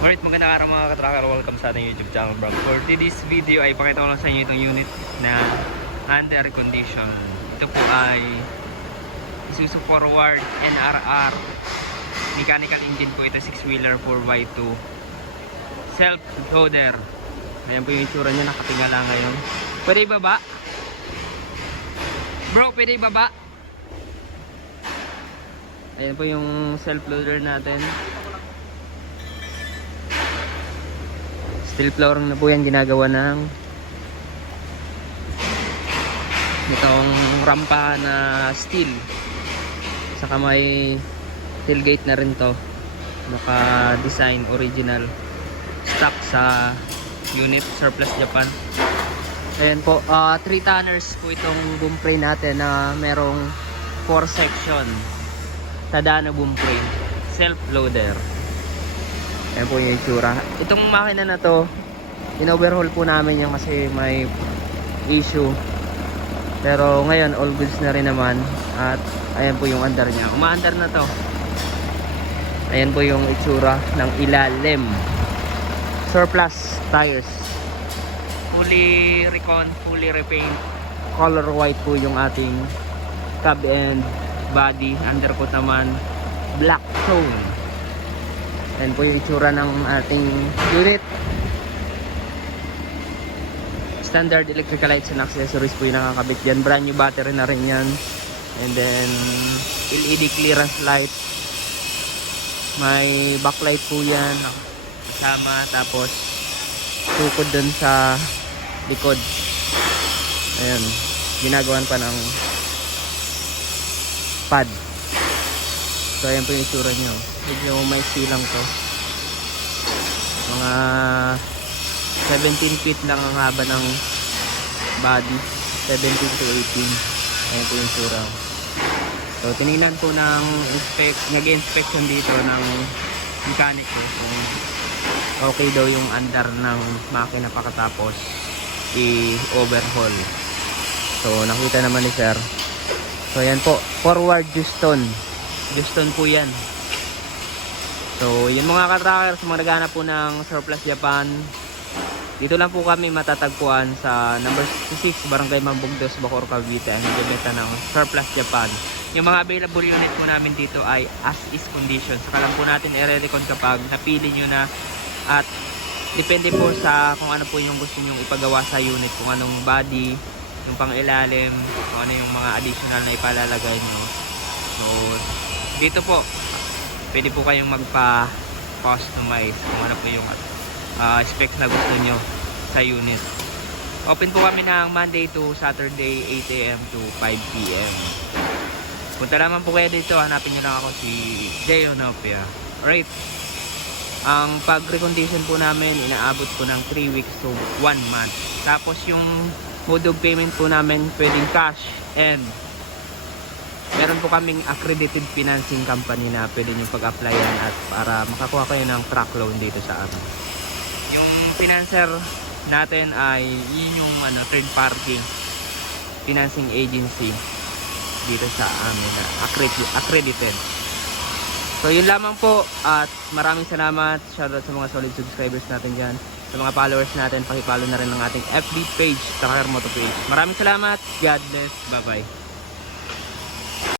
Alright, magandang araw mga ka-tracker. Welcome sa ating YouTube channel, bro. For today's video ay pakita ko lang sa inyo itong unit na under condition. Ito po ay Isuzu Forward NRR mechanical engine po ito, 6-wheeler 4x2 self-loader. Ayan po yung itsura niya, nakatingala ngayon. Pwede ibaba? Bro, pwede ibaba? Ayan po yung self-loader natin. Steel flooring na po yan, ginagawa ng itong rampa na steel. Saka may tailgate na rin to, naka design original stock sa unit, surplus Japan. Ayan po, 3 tonners po itong boom frame natin na merong 4 section Tadano boom frame, self loader. Ayan po yung itsura. Itong makina na to, in-overhaul po namin yan kasi may issue. Pero ngayon, all goods na rin naman. At ayan po yung andar niya. Umaandar na to. Ayan po yung itsura ng ilalim. Surplus tires. Fully recon, fully repaint. Color white po yung ating cab and body. Undercoat naman, black tone. Ayan po yung itsura ng ating unit. Standard electrical lights and accessories po yung nakakabit dyan. Brand new battery na rin yan. And then LED clearance light. May backlight po yan kasama. Tapos tukod dun sa likod. Ayan, ginagawan pa ng pad. So ayan po yung itsura nyo. Medyo may silang to. Mga 17 feet lang ang haba ng body. 17 to 18. Ayan po yung itsura. So tinignan po ng nag-inspection dito ng mekaniko kung okay daw yung andar ng makina pagkatapos i-overhaul. So nakita naman ni sir. So ayan po, forward Houston po yan. So yun mga ka-tracker, sa mga naghahanap po ng surplus Japan, dito lang po kami matatagpuan sa number 66 Barangay Mambugdos, Bacoor, Cavite. Ang nagbebenta ng surplus Japan. Yung mga available unit po namin dito ay as is condition. Saka lang po natin i-recon kapag napili nyo na, at depende po sa kung ano po yung gusto nyo ipagawa sa unit, kung anong body, yung pang ilalim, kung ano yung mga additional na ipalalagay nyo. So dito po pwede po kayong magpa-customize kung ano po yung spec na gusto nyo sa unit. Open po kami ng Monday to Saturday 8 AM to 5 PM. Punta naman po kayo dito, hanapin nyo lang ako, si Jay Onopia. Alright, ang pag-recondition po namin inaabot po ng 3 weeks to 1 month. Tapos yung mode of payment po namin pwedeng cash, and meron po kaming accredited financing company na pwede nyo pag-applyan at para makakuha kayo ng truck loan dito sa amin. Yung financer natin ay yun yung third party financing agency dito sa amin na accredited. So yun lamang po, at maraming salamat. Shoutout sa mga solid subscribers natin dyan. Sa mga followers natin, pakipollow na rin ng ating FB page, Tracker Moto page. Maraming salamat. God bless. Bye bye.